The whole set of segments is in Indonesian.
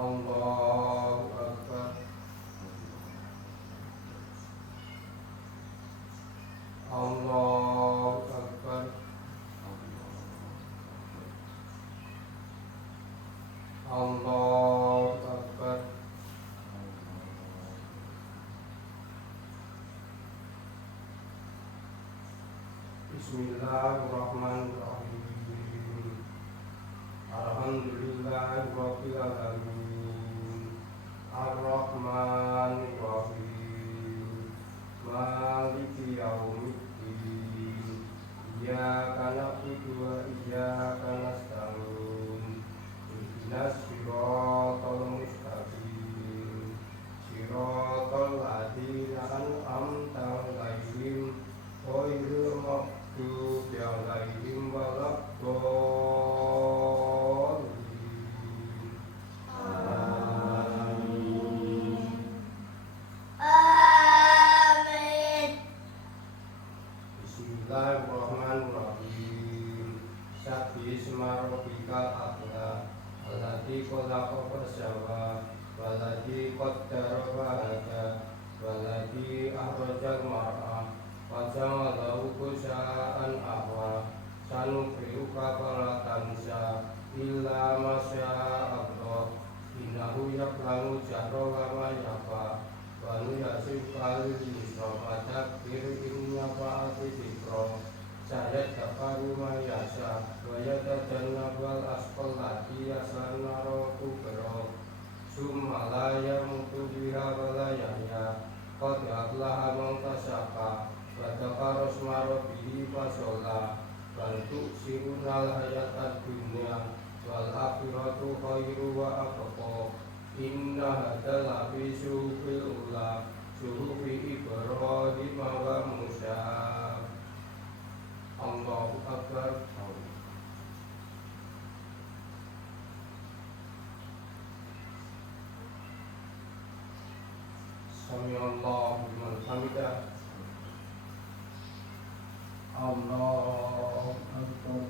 Allahu Akbar. Allahu Akbar. Allahu Akbar. Bismillahirrahmanirrahim. Alhamdulillahirabbil alamin. Ar-Rahmanir Rahim. Maliki yaumiddin. Iyyaka na'budu wa iyyaka nasta'in. Ihdinas siratal mustaqim. Siratal ladzina an'amta 'alaihim ghairil maghdubi 'alaihim waladdallin. Bismillahirrahmanirrahim. Sabbihisma rabbikal a'la. Alladzi khalaqa fasawwa walladzi qaddara fahada walladzi akhrajal mar'a faja'alahu ghusa'an ahwa. Sanuqri'uka fala tansa illa ma sya'allah. Innahu ya'lamu jahra wa ma yakhfa. Wa nuyasiruka lil-yusra fadzakkir in nafa'ati dzikra. Sayadzakkaru man yasha wa yatajannabul ashqal ladzi yasla nara kubra. Summa la yamutu fiha wa la yahya. Qad aflaha man tazakka wa dzakara isma rabbih fashalla. Bal tu'thirunal hayatad dunya wal akhiratu khairu wa abqa. Inna hadzal lafi suhufil ula suhufi Ibrahim wa Musa. Allahu Akbar. Sami'allahu liman hamidah. Allahu Akbar.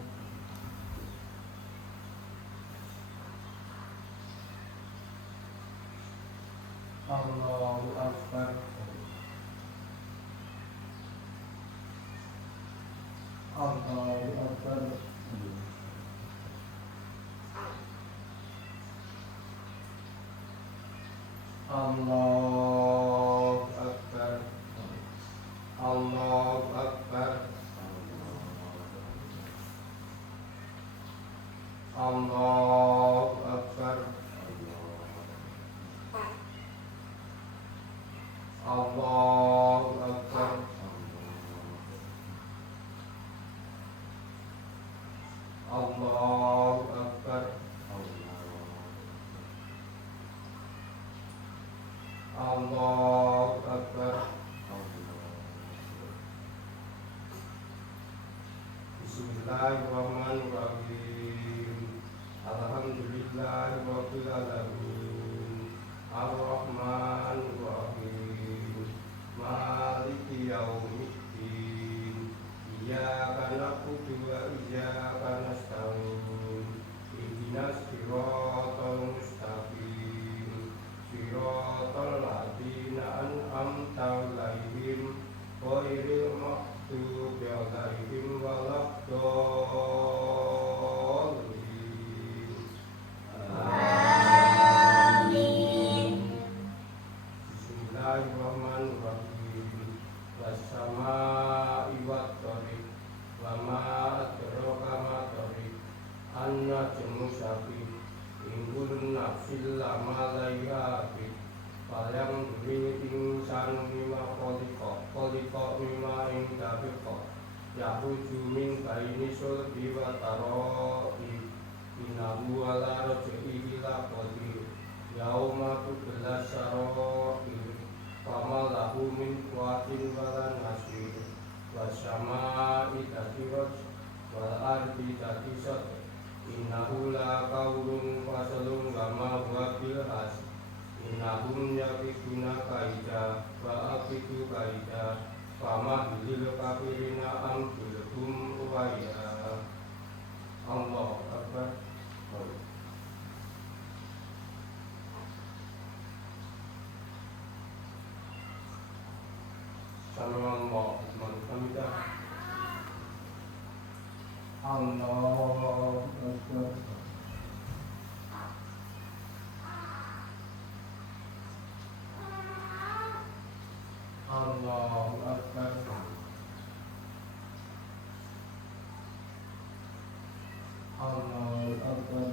Allahu Akbar. Allahu Akbar. Allahu Akbar. Allahu Akbar. Allahu Akbar. Allahu Akbar. Allahu Akbar. Allahu Akbar. Bismillahirrahmanirrahim. Alhamdulillahirabbil alamin. Ar-Rahmanir Rahim. Maliki yaumiddin. Iyyaka na'budu wa iyyaka nasta'in. Ihdinas siratal mustaqim. Siratal ladzina an'amta 'alaihim ghairil maghdubi 'alaihim waladdallin. Amin. Bismillahirrahmanirrahim. Was-samaa'i wat-thariq wa ma adraka ma thariq. An-najmu saqib. Ingkun nafsil lama layati. Falang duri insanu mimma kholika mimma indafiqa. Yahuju min baini sulbi wa taroi. Innahu ala raj'ihi laqadir. Yauma tubla sarair. Fama lahu min quwwatin wala nasir. Wassama'i dzatirat wal ardi dzatisat. Innahu la qaulun fasalun wa ma huwa bil has. Innahum yakiduna kaida wa aqidu kaida. Fama hilil kafirina ambilhum ruwaya. Allahu Akbar. Allah Alhamdulillah. Allahu Akbar. Allahu Akbar. Allahu Akbar.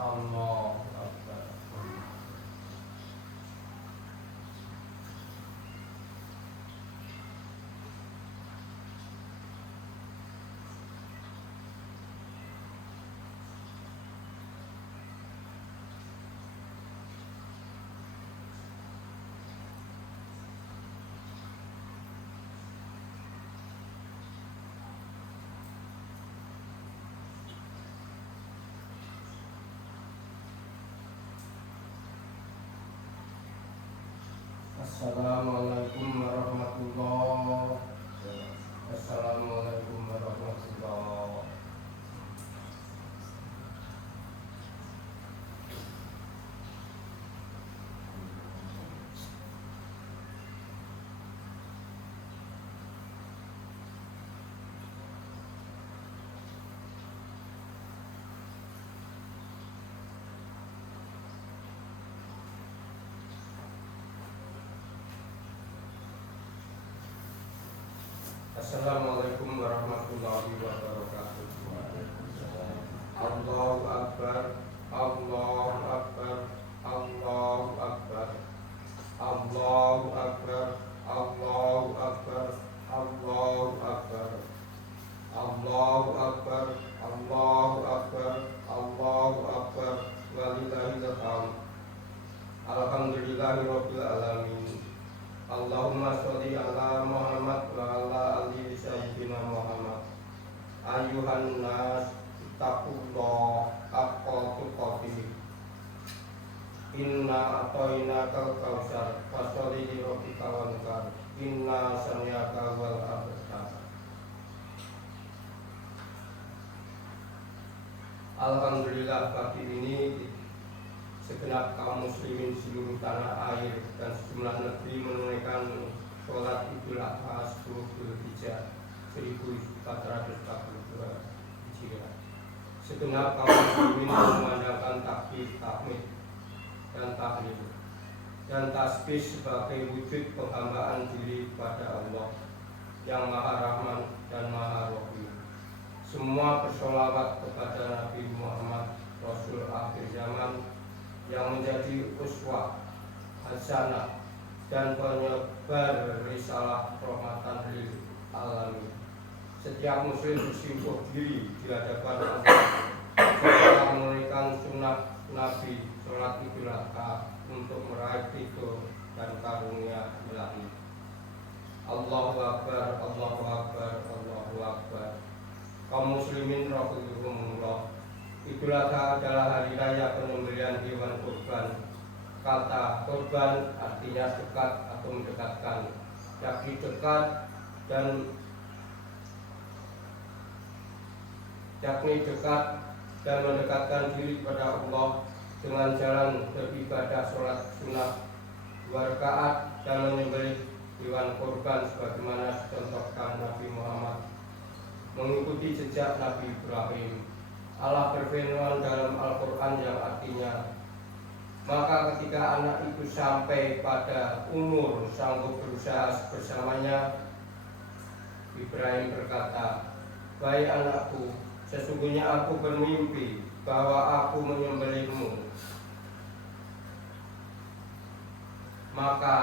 Allahu Akbar. Assalamualaikum warahmatullahi. Assalamualaikum warahmatullahi. Assalamualaikum warahmatullahi wabarakatuh. Allahu Akbar, Allahu Akbar, Allahu Akbar, Allahu Akbar, Allahu Akbar, Allahu Akbar, Allahu Akbar, Allahu Akbar, Allahu Akbar, walillahil hamd. Alhamdulillahirabbil alamin. Allahumma sholli ala Muhammad wa ala ali sayyidina Muhammad. Ayuhan nas taqullah haqqa tuqatih. Inna a'tainakal kautsar fasholli li rabbika wanhar. Inna saniaka wal abtar. Alhamdulillah pagi ini segenap kaum muslimin seluruh tanah air dan sejumlah negeri menunaikan sholat Idul Adha 10 Dzulhijjah 1442 Hijriah. Segenap kaum muslimin memandangkan takbir, tahmid, dan tahlil dan tasbih sebagai wujud penghambaan diri kepada Allah yang Maha Rahman dan Maha Rahim. Semua bersolawat kepada Nabi Muhammad Rasul akhir zaman yang menjadi uswah hasanah dan penyebar risalah rahmatan lil alamin. Setiap muslim bersimpuh diri di hadapan Allah setelah menunaikan sunnah Nabi sholat Idul Adha untuk meraih ridho dan karunia ilahi. Allahu Akbar, Allahu Akbar, Allahu Akbar. Kaum muslimin rahimahumullah, Idul Adha adalah hari raya penyembelihan hewan kurban. Kata kurban artinya dekat atau mendekatkan, yakni dekat dan mendekatkan diri kepada Allah dengan jalan beribadah sholat sunnah 2 rakaat dan menyembelih hewan kurban sebagaimana dicontohkan Nabi Muhammad mengikuti jejak Nabi Ibrahim. Allah berfirman dalam Al-Quran yang artinya, maka ketika anak itu sampai pada umur sanggup berusaha bersamanya, Ibrahim berkata, "Wahai anakku, sesungguhnya aku bermimpi bahwa aku menyembelihmu. Maka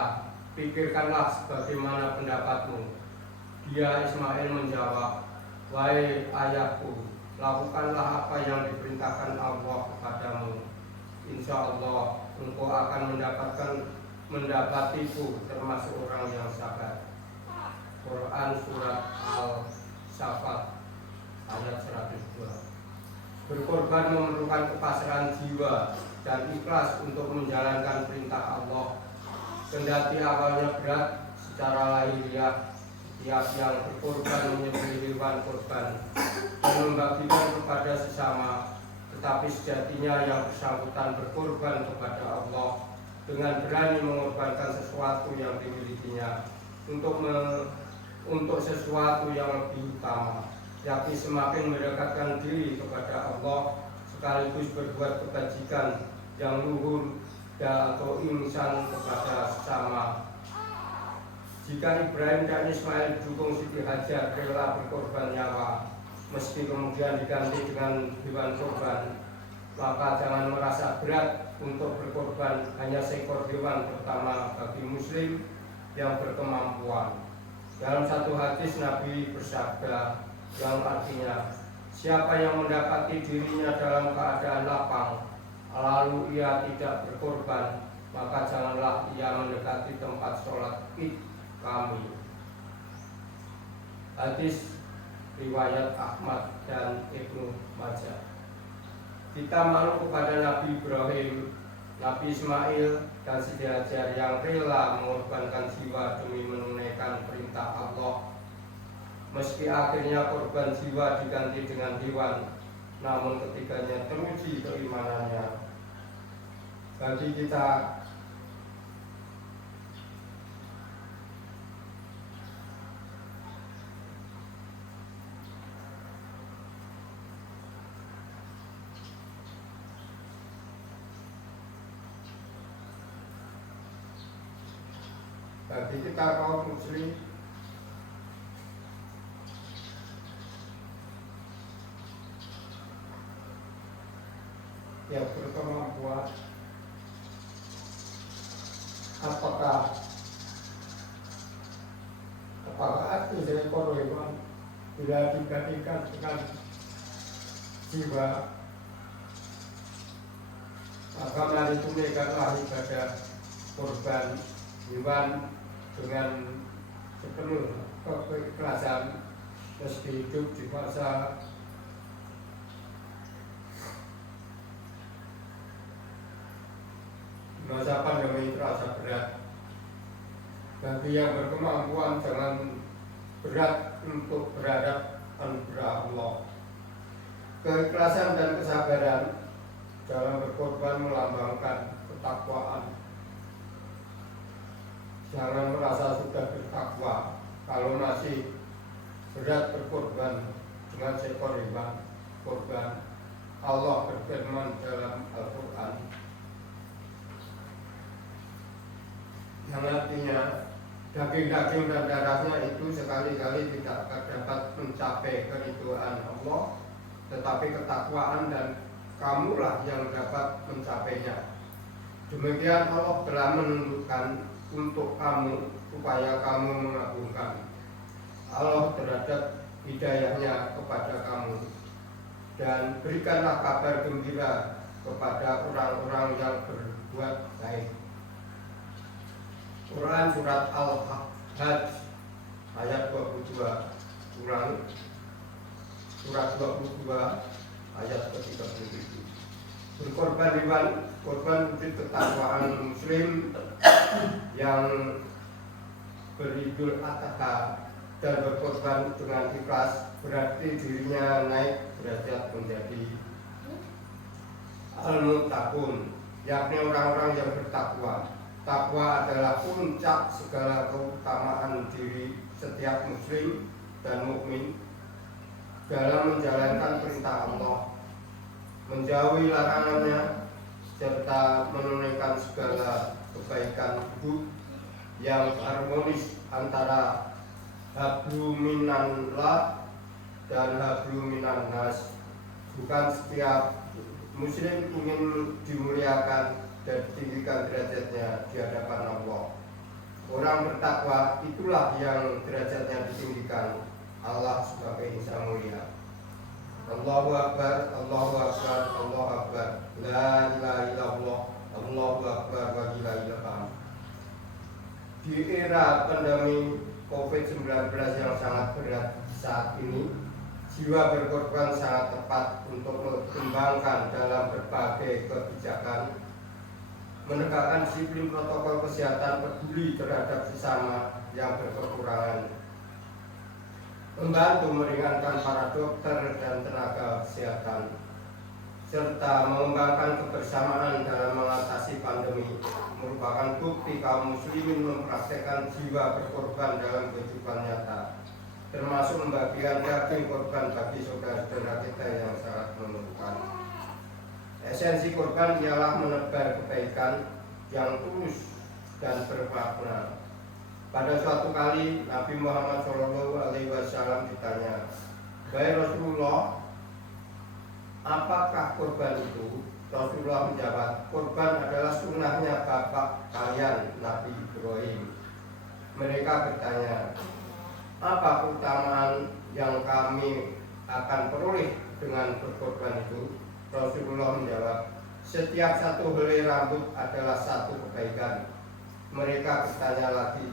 pikirkanlah bagaimana pendapatmu." Dia Ismail menjawab, "Wahai ayahku, lakukanlah apa yang diperintahkan Allah kepadamu. Insya Allah engkau akan mendapatiku termasuk orang yang sabar." Quran Surat Al-Safat ayat 102. Berkorban memerlukan kepasrahan jiwa dan ikhlas untuk menjalankan perintah Allah. Kendati awalnya berat secara lahiriah, setiap yang berkorban menyembelih hewan kurban dan membagikan kepada sesama, tetapi sejatinya yang bersangkutan berkorban kepada Allah dengan berani mengorbankan sesuatu yang dimilikinya untuk sesuatu yang lebih utama, yakni semakin mendekatkan diri kepada Allah sekaligus berbuat kebajikan yang luhur dan atau insan kepada sesama. Jika Ibrahim dan Ismail didukung Siti Hajar rela berkorban nyawa, meski kemudian diganti dengan hewan korban, maka jangan merasa berat untuk berkorban hanya seekor hewan pertama bagi muslim yang berkemampuan. Dalam satu hadis Nabi bersabda yang artinya, siapa yang mendapati dirinya dalam keadaan lapang lalu ia tidak berkorban, maka janganlah ia mendekati tempat sholat id kami. Hadis riwayat Ahmad dan Ibnu Majah. Kita malu kepada Nabi Ibrahim, Nabi Ismail, dan Siti Hajar yang rela mengorbankan jiwa demi menunaikan perintah Allah. Meski akhirnya korban jiwa diganti dengan hewan, namun ketiganya teruji keimanannya. Bagi kita kaum muslim yang berkemampuan, apakah itu seekor hewan bila dibandingkan dengan jiwa, maka mari tunaikanlah ibadah korban hewan dengan sepenuh keikhlasan, meski hidup di masa pandemi terasa berat. Bagi yang berkemampuan jangan berat untuk berhadap anugerah Allah. Keikhlasan dan kesabaran dalam berkorban melambangkan ketakwaan. Jangan merasa sudah bertakwa kalau masih berat berkorban dengan seekor hewan korban. Allah berfirman dalam Al-Quran yang artinya daging-daging dan darahnya itu sekali-kali tidak dapat mencapai keridhaan Allah, tetapi ketakwaan dan kamulah yang dapat mencapainya. Demikian Allah telah menunjukkan untuk kamu supaya kamu mengagungkan Allah terhadap hidayahnya kepada kamu, dan berikanlah kabar gembira kepada orang-orang yang berbuat baik. Quran surat Al-Hajj ayat 22, ulang surat 22 ayat ke-37. Berkorban hewan, korban wujud ketakwaan muslim yang beridul adha dan berkorban dengan ikhlas, berarti dirinya naik derajat menjadi al-muttaqun, yakni orang-orang yang bertakwa. Takwa adalah puncak segala keutamaan diri setiap muslim dan mukmin dalam menjalankan perintah Allah, menjauhi larangannya, serta menunaikan segala kebaikan hidup yang harmonis antara hablu minallah dan hablu minan nas. Bukan setiap muslim ingin dimuliakan dan ditinggikan derajatnya di hadapan Allah. Orang bertakwa itulah yang derajatnya ditinggikan Allah sebagai insan mulia. Allahu Akbar, Allahu Akbar, Allahu Akbar, la ilaha illallah, Allahu Akbar, wa la ilaha illallah. Di era pandemi COVID-19 yang sangat berat saat ini, jiwa berkorban sangat tepat untuk mengembangkan dalam berbagai kebijakan, menegakkan disiplin protokol kesehatan, peduli terhadap sesama yang berkekurangan, membantu meringankan para dokter dan tenaga kesehatan, serta mengembangkan kebersamaan dalam mengatasi pandemi merupakan bukti kaum muslimin mempraktekkan jiwa berkorban dalam kehidupan nyata, termasuk membagikan daging korban bagi saudara-saudara kita yang sangat memerlukan. Esensi korban ialah menebar kebaikan yang tulus dan bermakna. Pada suatu kali Nabi Muhammad SAW ditanya, "Wahai Rasulullah, apakah korban itu?" Rasulullah menjawab, "Korban adalah sunnahnya bapak kalian, Nabi Ibrahim." Mereka bertanya, "Apa keutamaan yang kami akan peroleh dengan berkorban itu?" Rasulullah menjawab, "Setiap satu helai rambut adalah satu kebaikan." Mereka bertanya lagi,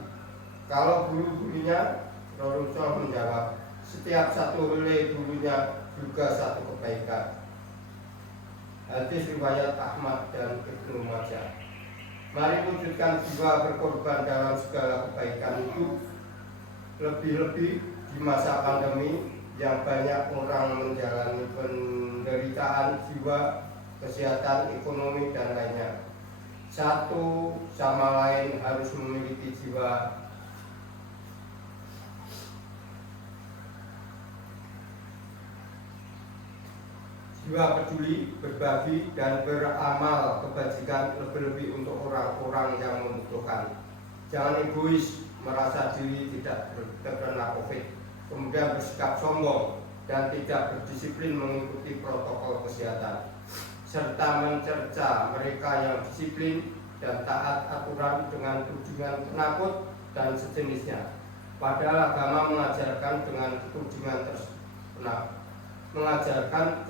"Kalau bulu-bulunya?" Rasulullah menjawab, "Setiap satu helai bulunya juga satu kebaikan." Hadis riwayat Ahmad dan Ibnu Majah. Mari wujudkan jiwa berkorban dalam segala kebaikan itu, lebih-lebih di masa pandemi yang banyak orang menjalani penderitaan jiwa, kesehatan, ekonomi, dan lainnya. Satu sama lain harus memiliki jiwa peduli, berbagi, dan beramal kebajikan, lebih-lebih untuk orang-orang yang membutuhkan. Jangan egois, merasa diri tidak terkena COVID, kemudian bersikap sombong dan tidak berdisiplin mengikuti protokol kesehatan, serta mencerca mereka yang disiplin dan taat aturan dengan tudingan penakut dan sejenisnya. Padahal agama mengajarkan dengan tudingan mengajarkan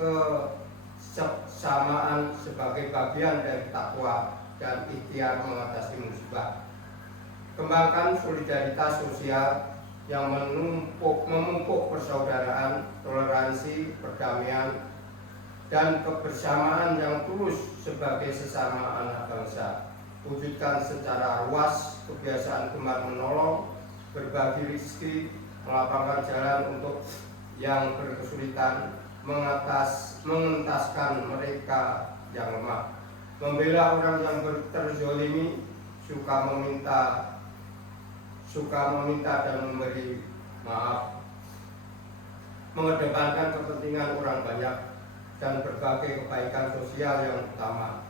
kesesamaan sebagai bagian dari takwa dan ikhtiar mengatasi musibah. Kembangkan solidaritas sosial yang memupuk persaudaraan, toleransi, perdamaian, dan kebersamaan yang tulus sebagai sesama anak bangsa. Wujudkan secara luas kebiasaan gemar menolong, berbagi rezeki, melapangkan jalan untuk yang berkesulitan, mengentaskan mereka yang lemah, membela orang yang terzolimi, suka meminta dan memberi maaf, mengedepankan kepentingan orang banyak, dan berbagai kebaikan sosial yang utama.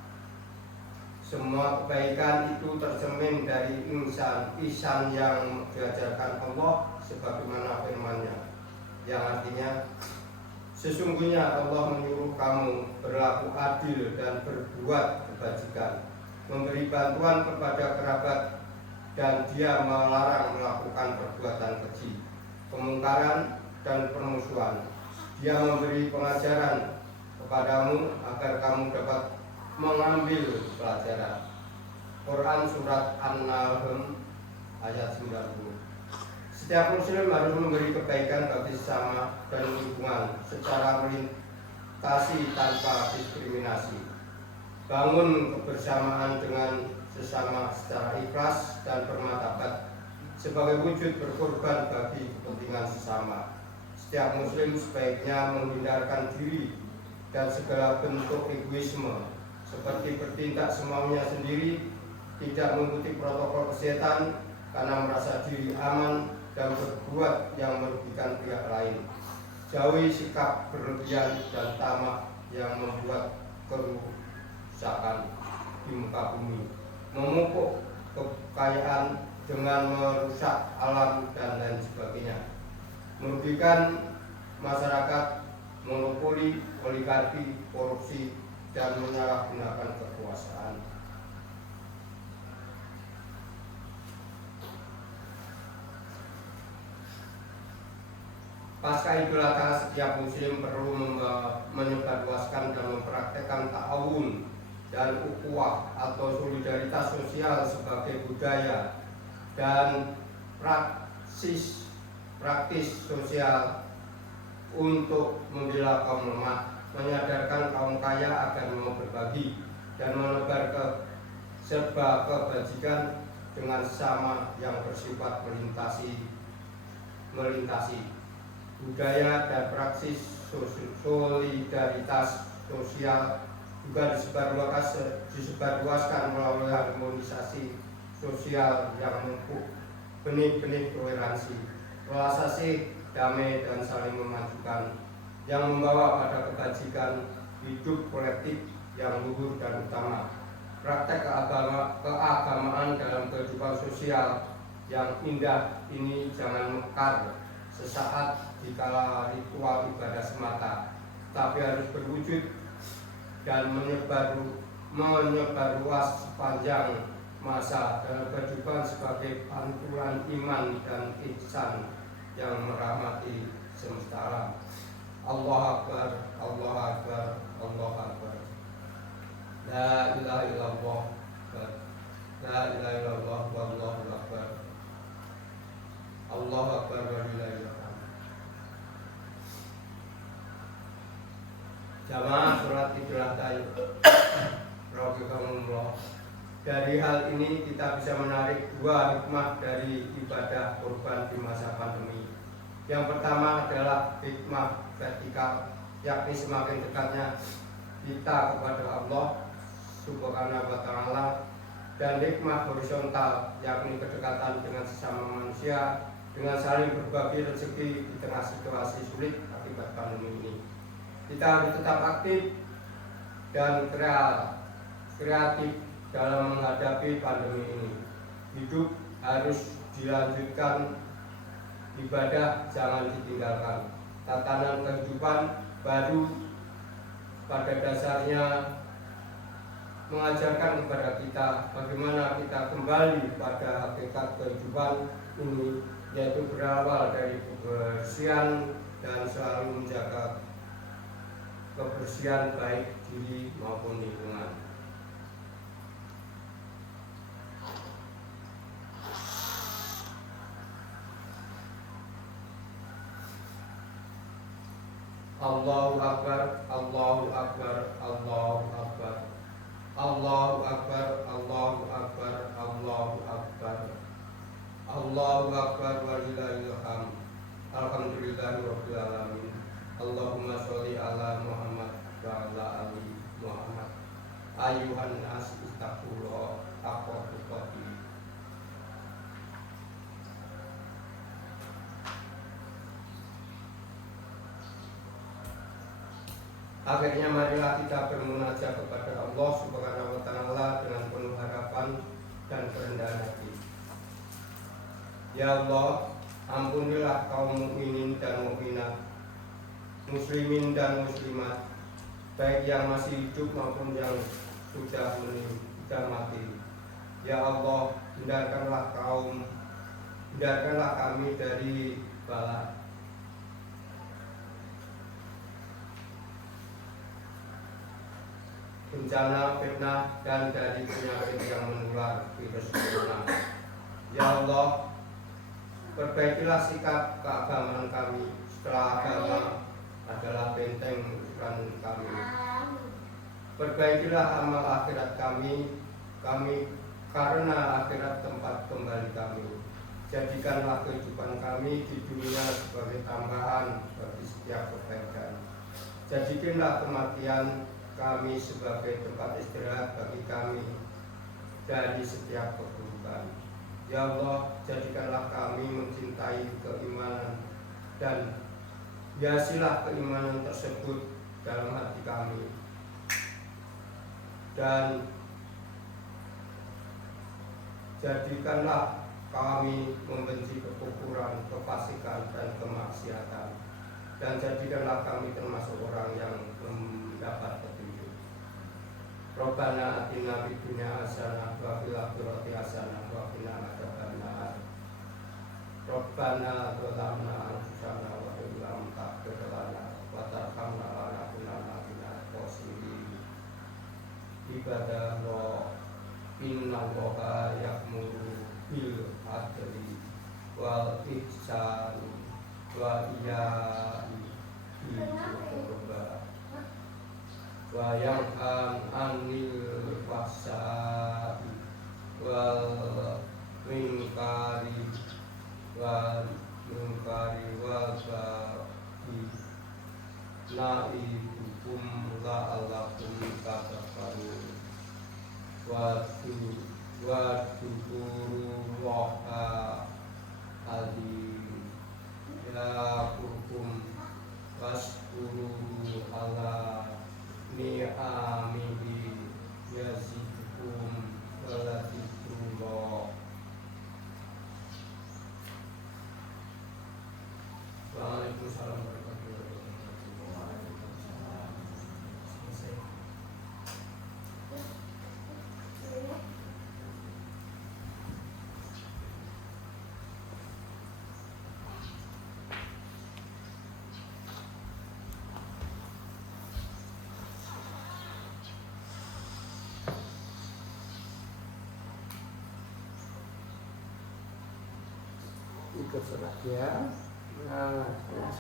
Semua kebaikan itu tercermin dari ihsan yang diajarkan Allah sebagaimana firman-Nya, yang artinya, "Sesungguhnya Allah menyuruh kamu berlaku adil dan berbuat kebajikan, memberi bantuan kepada kerabat, dan Dia melarang melakukan perbuatan keji, kemungkaran, dan permusuhan. Dia memberi pengajaran kepadamu agar kamu dapat mengambil pelajaran." Quran Surat An-Nahl ayat 90. Setiap muslim harus memberi kebaikan bagi sesama dan lingkungan secara melintasi tanpa diskriminasi. Bangun kebersamaan dengan sesama secara ikhlas dan bermartabat sebagai wujud berkorban bagi kepentingan sesama. Setiap muslim sebaiknya menghindarkan diri dan segala bentuk egoisme, seperti bertindak semaunya sendiri, tidak mengikuti protokol kesehatan karena merasa diri aman, dan berbuat yang merugikan pihak lain. Jauhi sikap berlebihan dan tamak yang membuat kerusakan di muka bumi, memupuk kekayaan dengan merusak alam dan lain sebagainya, merugikan masyarakat, monopoli, oligarki, korupsi, dan menyalahgunakan kekuasaan. Pasca Idul Adha, setiap muslim perlu menyebarluaskan dan mempraktekkan ta'awun dan ukhuwah atau solidaritas sosial sebagai budaya dan praktis sosial untuk membela kaum lemah, menyadarkan kaum kaya agar mau berbagi, dan menebar serba kebajikan dengan sesama yang bersifat melintasi budaya dan praksis solidaritas sosial juga disebarluaskan melalui harmonisasi sosial yang memupuk benih-benih toleransi, relaksasi damai dan saling memajukan yang membawa pada kebajikan hidup kolektif yang luhur dan utama. Praktek keagamaan dalam kehidupan sosial yang indah ini jangan mekar sesaat dikala ritual ibadah semata, tapi harus berwujud dan menyebar luas sepanjang masa dalam kehidupan sebagai pantulan iman dan ihsan yang merahmati semesta alam. Allah Akbar, Allah Akbar, Allah Akbar. La ilaha illallah, la ilaha illallah, wallahu akbar. Allah Akbar wa la ilaha. Jamaah sholat Idul Adha, rahimakumullah. Dari hal ini kita bisa menarik dua hikmah dari ibadah kurban di masa pandemi. Yang pertama adalah hikmah vertikal, yakni semakin dekatnya kita kepada Allah Subhanahu wa Ta'ala, dan hikmah horizontal, yakni kedekatan dengan sesama manusia dengan saling berbagi rezeki di tengah situasi sulit akibat pandemi ini. Kita harus tetap aktif dan kreatif dalam menghadapi pandemi ini. Hidup harus dilanjutkan, ibadah jangan ditinggalkan. Tatanan kehidupan baru pada dasarnya mengajarkan kepada kita bagaimana kita kembali pada hakikat kehidupan ini, yaitu berawal dari kebersihan dan selalu menjaga kebersihan baik diri maupun lingkungan. Allahu Akbar, Allahu Akbar, Allahu Akbar. Allahu Akbar, Allahu Akbar, Allahu Akbar. Allahu Akbar walillahil hamd. Alhamdulillahirabbil alamin. Allahumma sholli ala Muhammad wa ala ali Muhammad. Ayuhan nas ittaqullah haqqa tuqatih. Akhirnya marilah kita bermunajat kepada Allah Subhanahu wa Ta'ala dengan penuh harapan dan kerendahan hati. Ya Allah, ampunilah kaum mukminin dan mukminat, muslimin dan muslimat, baik yang masih hidup maupun yang sudah mati. Ya Allah, hindarkanlah kami dari bala, bencana, fitnah, dan dari penyakit yang menular virus corona. Ya Allah, perbaikilah sikap keagamaan kami setelah agama adalah benteng iman kami. Perbaikilah amal akhirat kami karena akhirat tempat kembali kami. Jadikanlah kehidupan kami di dunia sebagai tambahan bagi setiap kebaikan. Jadikanlah kematian kami sebagai tempat istirahat bagi kami dari setiap keburukan. Ya Allah, jadikanlah kami mencintai keimanan dan hiasilah keimanan tersebut dalam hati kami, dan jadikanlah kami membenci kekufuran, kefasikan, dan kemaksiatan, dan jadikanlah kami termasuk orang yang mendapat petunjuk. Rabbana atina fid dunya hasanah wa fil akhirati hasanah wa qina adzabannar. Rabbana zalamna anfusana wa illam taghfir lana wa tarhamna lanakunanna minal khasirin. Ibadah Allah, innallaha ya'muru bil adli wal ihsani wa iyya'i dzil qurba wa yanha 'anil fahsya'i wal munkari wal baghi na'ibukum la'allakum sholat ya. Nah,